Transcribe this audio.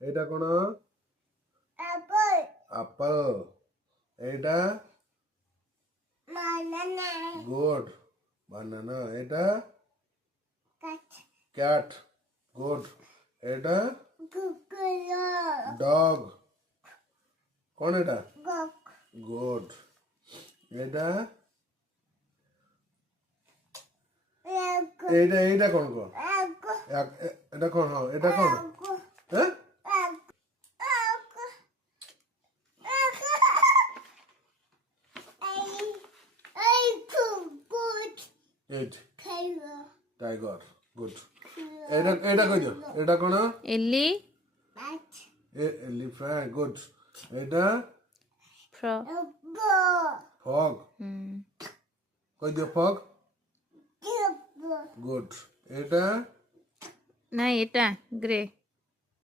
এটা কোন apple, apple এটা banana, গুড বানানা এটা cat, ক্যাট গুড এটা cucumber, ডগ কোন এটা goat, গুড এটা egg, এইটা এইটা কোন কোন egg, এটা কোন এটা কোন হ্যাঁ এইট টাইগার গুড এটা এটা কই দিও এটা কোন এলি এলিফ্যান্ট গুড এটা ফগ কই দিও ফগ গুড এটা না এটা গ্রে